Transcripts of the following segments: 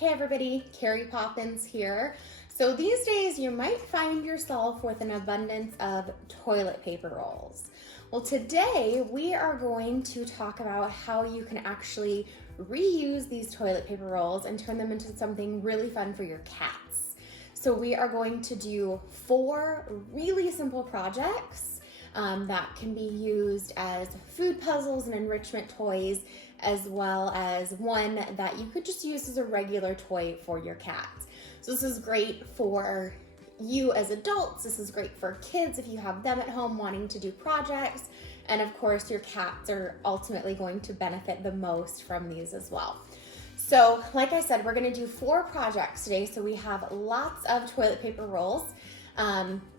Hey everybody, Carrie Poppins here. So these days you might find yourself with an abundance of toilet paper rolls. Well, today we are going to talk about how you can actually reuse these toilet paper rolls and turn them into something really fun for your cats. So we are going to do 4 really simple projects that can be used as food puzzles and enrichment toys, as well as one that you could just use as a regular toy for your cats. So this is great for you as adults, this is great for kids if you have them at home wanting to do projects, and of course your cats are ultimately going to benefit the most from these as well. So like I said, we're gonna do 4 projects today, so we have lots of toilet paper rolls.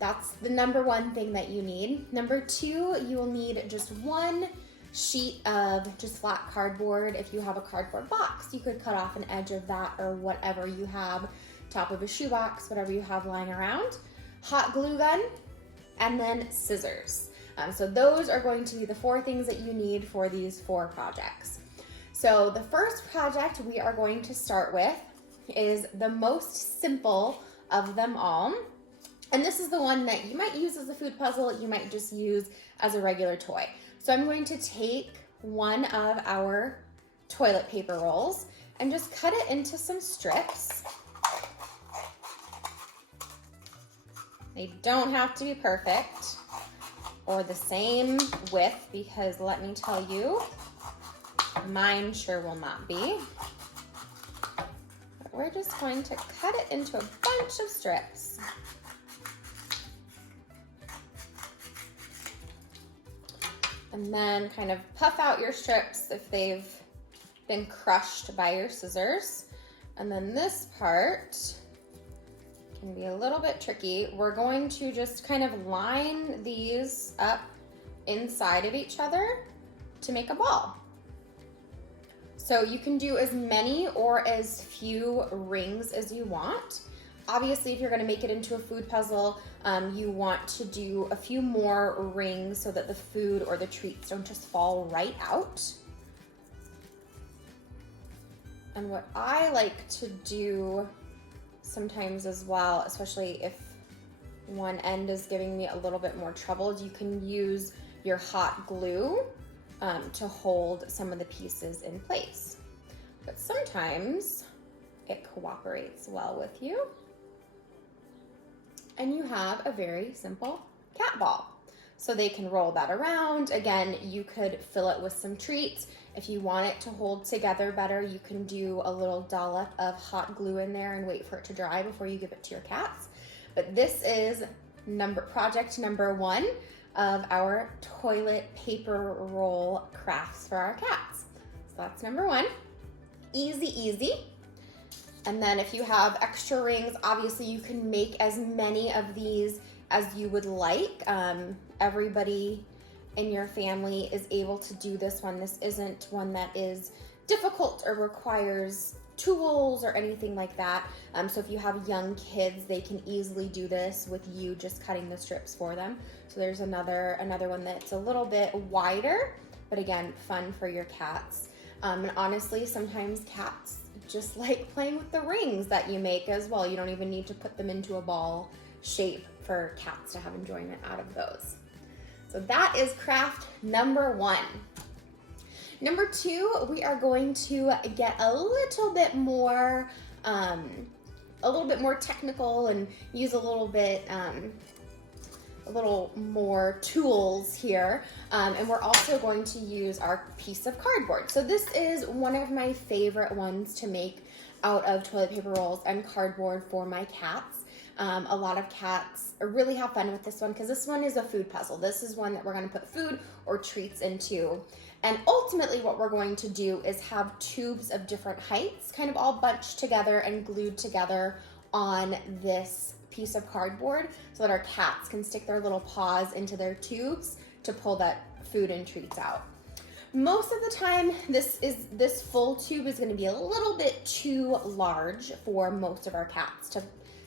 That's the number 1 thing that you need. Number 2, you will need just 1 sheet of just flat cardboard. If you have a cardboard box, you could cut off an edge of that or whatever you have, top of a shoebox, whatever you have lying around. Hot glue gun, and then scissors. So those are going to be the 4 things that you need for these 4 projects. So the first project we are going to start with is the most simple of them all. And this is the one that you might use as a food puzzle, you might just use as a regular toy. So I'm going to take one of our toilet paper rolls and just cut it into some strips. They don't have to be perfect or the same width, because let me tell you, mine sure will not be. But we're just going to cut it into a bunch of strips. And then kind of puff out your strips if they've been crushed by your scissors. And then this part can be a little bit tricky. We're going to just kind of line these up inside of each other to make a ball. So you can do as many or as few rings as you want. Obviously, if you're gonna make it into a food puzzle, you want to do a few more rings so that the food or the treats don't just fall right out. And what I like to do sometimes as well, especially if one end is giving me a little bit more trouble, is you can use your hot glue to hold some of the pieces in place. But sometimes it cooperates well with you. And you have a very simple cat ball. So they can roll that around. Again, you could fill it with some treats. If you want it to hold together better, you can do a little dollop of hot glue in there and wait for it to dry before you give it to your cats. But this is project number 1 of our toilet paper roll crafts for our cats. So that's number 1. Easy, easy. And then if you have extra rings, obviously you can make as many of these as you would like. Everybody in your family is able to do this one. This isn't one that is difficult or requires tools or anything like that. So if you have young kids, they can easily do this with you just cutting the strips for them. So there's another one that's a little bit wider, but again, fun for your cats. And honestly, sometimes cats just like playing with the rings that you make as well. You don't even need to put them into a ball shape for cats to have enjoyment out of those. So that is craft number 1. Number 2, we are going to get a little bit more technical and use a little more tools here, and we're also going to use our piece of cardboard. So this is one of my favorite ones to make out of toilet paper rolls and cardboard for my cats. A lot of cats really have fun with this one because this one is a food puzzle. This is one that we're going to put food or treats into. And ultimately what we're going to do is have tubes of different heights kind of all bunched together and glued together on this piece of cardboard so that our cats can stick their little paws into their tubes to pull that food and treats out. Most of the time, this full tube is going to be a little bit too large for most of our cats to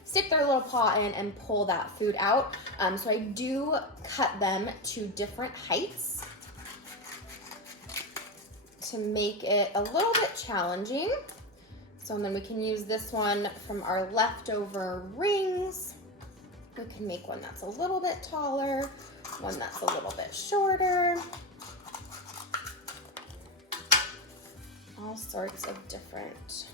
stick their little paw in and pull that food out. So I do cut them to different heights to make it a little bit challenging. So then we can use this one from our leftover rings. We can make one that's a little bit taller, one that's a little bit shorter. All sorts of different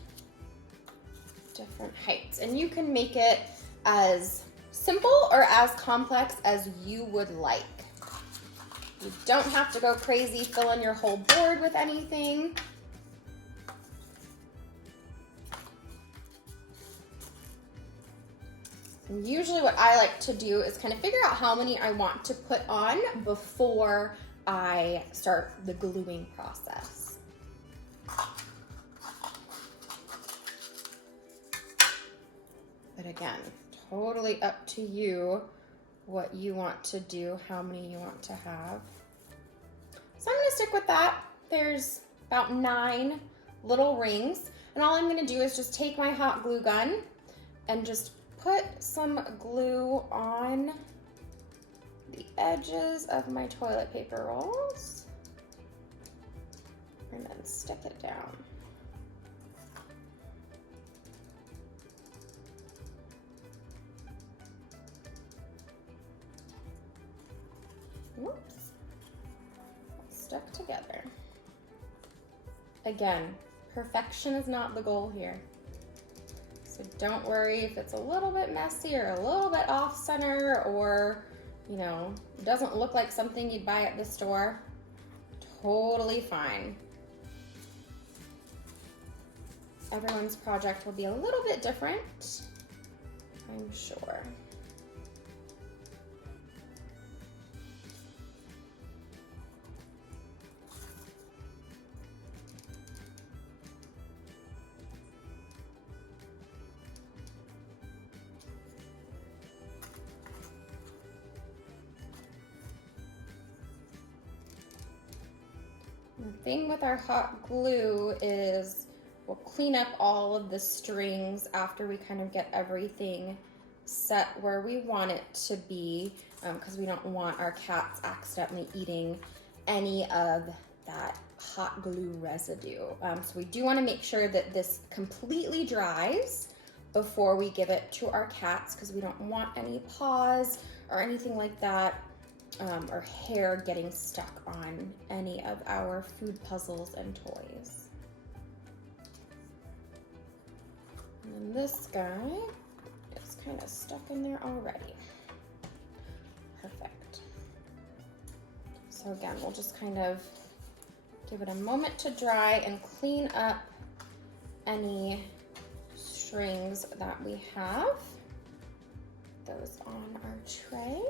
heights. And you can make it as simple or as complex as you would like. You don't have to go crazy filling your whole board with anything. And usually what I like to do is kind of figure out how many I want to put on before I start the gluing process. But again, totally up to you what you want to do, how many you want to have. So I'm gonna stick with that. There's about 9 little rings, and all I'm gonna do is just take my hot glue gun and just put some glue on the edges of my toilet paper rolls and then stick it down. Whoops. Stuck together. Again, perfection is not the goal here. So don't worry if it's a little bit messy or a little bit off center, or, you know, it doesn't look like something you'd buy at the store. Totally fine. Everyone's project will be a little bit different, I'm sure. The thing with our hot glue is we'll clean up all of the strings after we kind of get everything set where we want it to be, because we don't want our cats accidentally eating any of that hot glue residue. So we do want to make sure that this completely dries before we give it to our cats, because we don't want any paws or anything like that, or hair getting stuck on any of our food puzzles and toys. And then this guy is kind of stuck in there already. Perfect. So again, we'll just kind of give it a moment to dry and clean up any strings that we have. Those on our tray.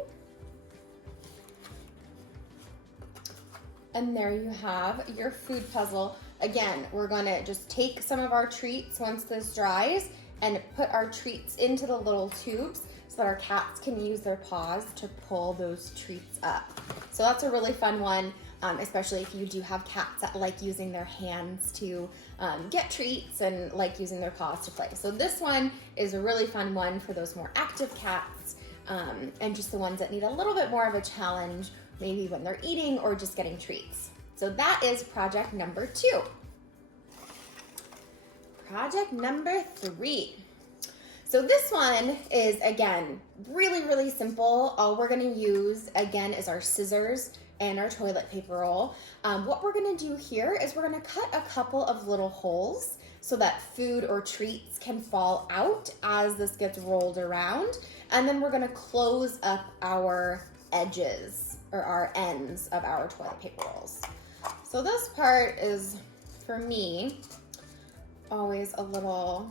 And there you have your food puzzle. Again, we're gonna just take some of our treats once this dries and put our treats into the little tubes so that our cats can use their paws to pull those treats up. So that's a really fun one, especially if you do have cats that like using their hands to get treats and like using their paws to play. So this one is a really fun one for those more active cats, and just the ones that need a little bit more of a challenge, maybe when they're eating or just getting treats. So that is project number 2. Project number 3. So this one is, again, really, really simple. All we're gonna use, again, is our scissors and our toilet paper roll. What we're gonna do here is we're gonna cut a couple of little holes so that food or treats can fall out as this gets rolled around. And then we're gonna close up our edges or our ends of our toilet paper rolls. So this part is, for me, always a little,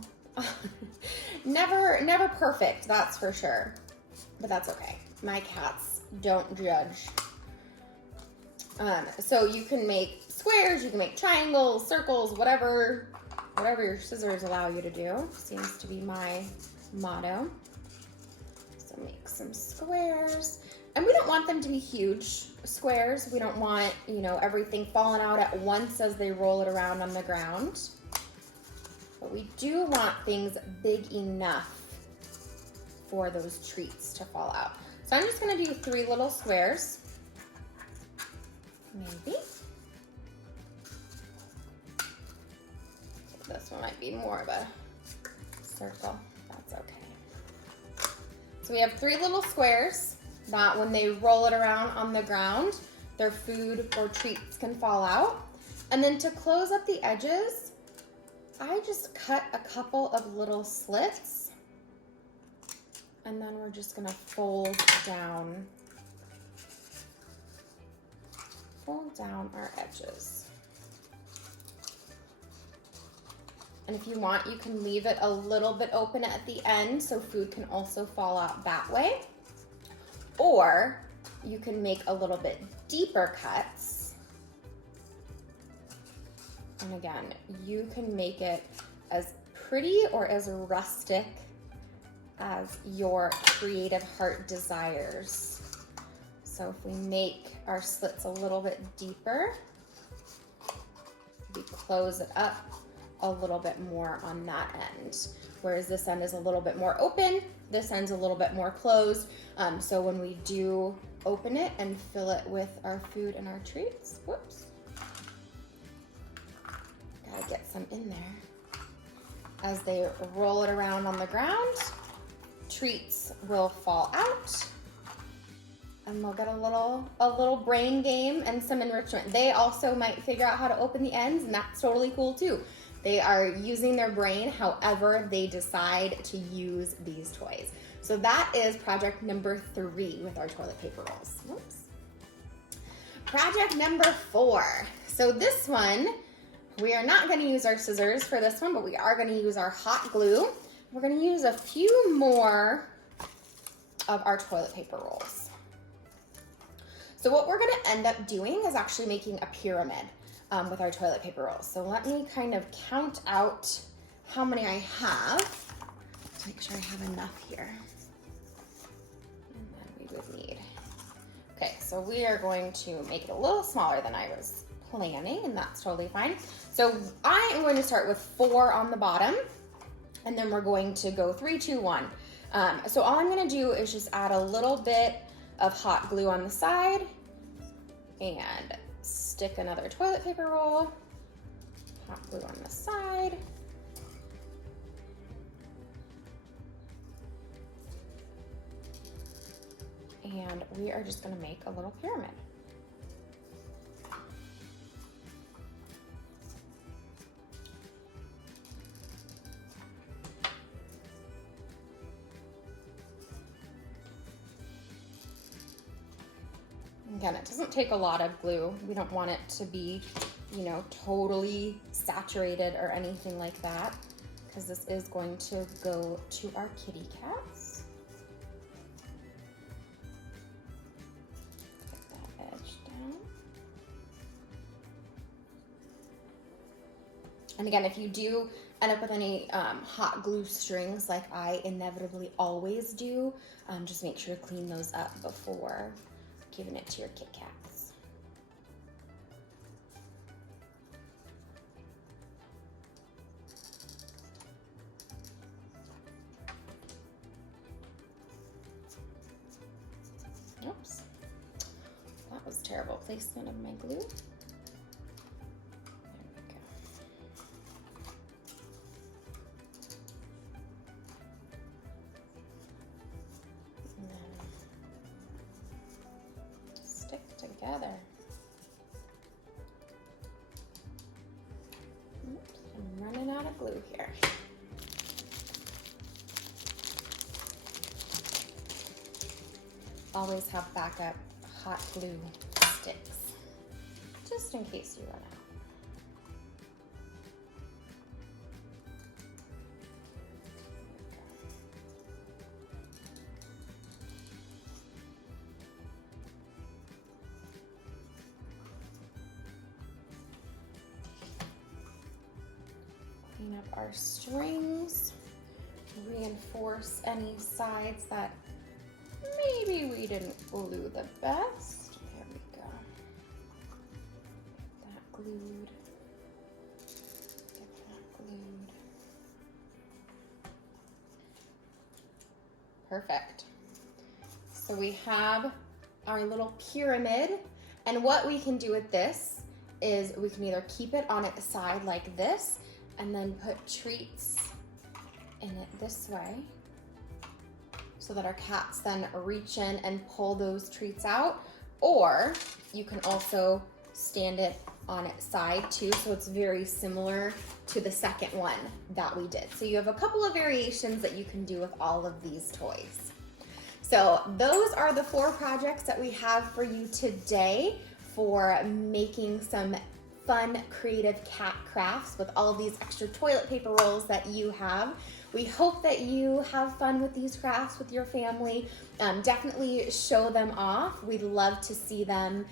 never perfect, that's for sure, but that's okay. My cats don't judge. So you can make squares, you can make triangles, circles, whatever your scissors allow you to do, seems to be my motto. So make some squares. And we don't want them to be huge squares. We don't want, you know, everything falling out at once as they roll it around on the ground. But we do want things big enough for those treats to fall out. So I'm just gonna do 3 little squares. Maybe. This one might be more of a circle. That's okay. So we have 3 little squares that when they roll it around on the ground, their food or treats can fall out. And then to close up the edges, I just cut a couple of little slits, and then we're just gonna fold down our edges. And if you want, you can leave it a little bit open at the end so food can also fall out that way. Or you can make a little bit deeper cuts. And again, you can make it as pretty or as rustic as your creative heart desires. So if we make our slits a little bit deeper, we close it up a little bit more on that end. Whereas this end is a little bit more open, this end's a little bit more closed. So when we do open it and fill it with our food and our treats, whoops, gotta get some in there. As they roll it around on the ground, treats will fall out, and they'll get a little brain game and some enrichment. They also might figure out how to open the ends, and that's totally cool too. They are using their brain however they decide to use these toys. So that is project number 3 with our toilet paper rolls. Whoops. Project number 4. So this one, we are not gonna use our scissors for this one, but we are gonna use our hot glue. We're gonna use a few more of our toilet paper rolls. So what we're gonna end up doing is actually making a pyramid with our toilet paper rolls. So let me kind of count out how many I have to make sure I have enough here. And then we would need, okay, so we are going to make it a little smaller than I was planning, and that's totally fine. So I am going to start with 4 on the bottom, and then we're going to go 3, 2, 1. So all I'm gonna do is just add a little bit of hot glue on the side and stick another toilet paper roll, hot glue on the side. And we are just gonna make a little pyramid. Again, it doesn't take a lot of glue. We don't want it to be, you know, totally saturated or anything like that, because this is going to go to our kitty cats. Get that edge down. And again, if you do end up with any hot glue strings like I inevitably always do, just make sure to clean those up before giving it to your Kit Kats. Oops, that was terrible placement of my glue. Together. Oops, I'm running out of glue here. Always have backup hot glue sticks, just in case you run out. Clean up our strings, reinforce any sides that maybe we didn't glue the best. There we go. Get that glued. Get that glued. Perfect. So we have our little pyramid, and what we can do with this is we can either keep it on its side like this, and then put treats in it this way so that our cats then reach in and pull those treats out. Or you can also stand it on its side too, so it's very similar to the second one that we did. So you have a couple of variations that you can do with all of these toys. So those are the 4 projects that we have for you today for making some fun, creative cat crafts with all of these extra toilet paper rolls that you have. We hope that you have fun with these crafts with your family. Definitely show them off. We'd love to see them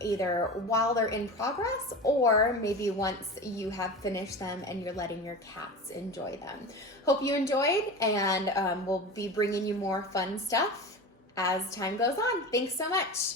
either while they're in progress or maybe once you have finished them and you're letting your cats enjoy them. Hope you enjoyed, and we'll be bringing you more fun stuff as time goes on. Thanks so much.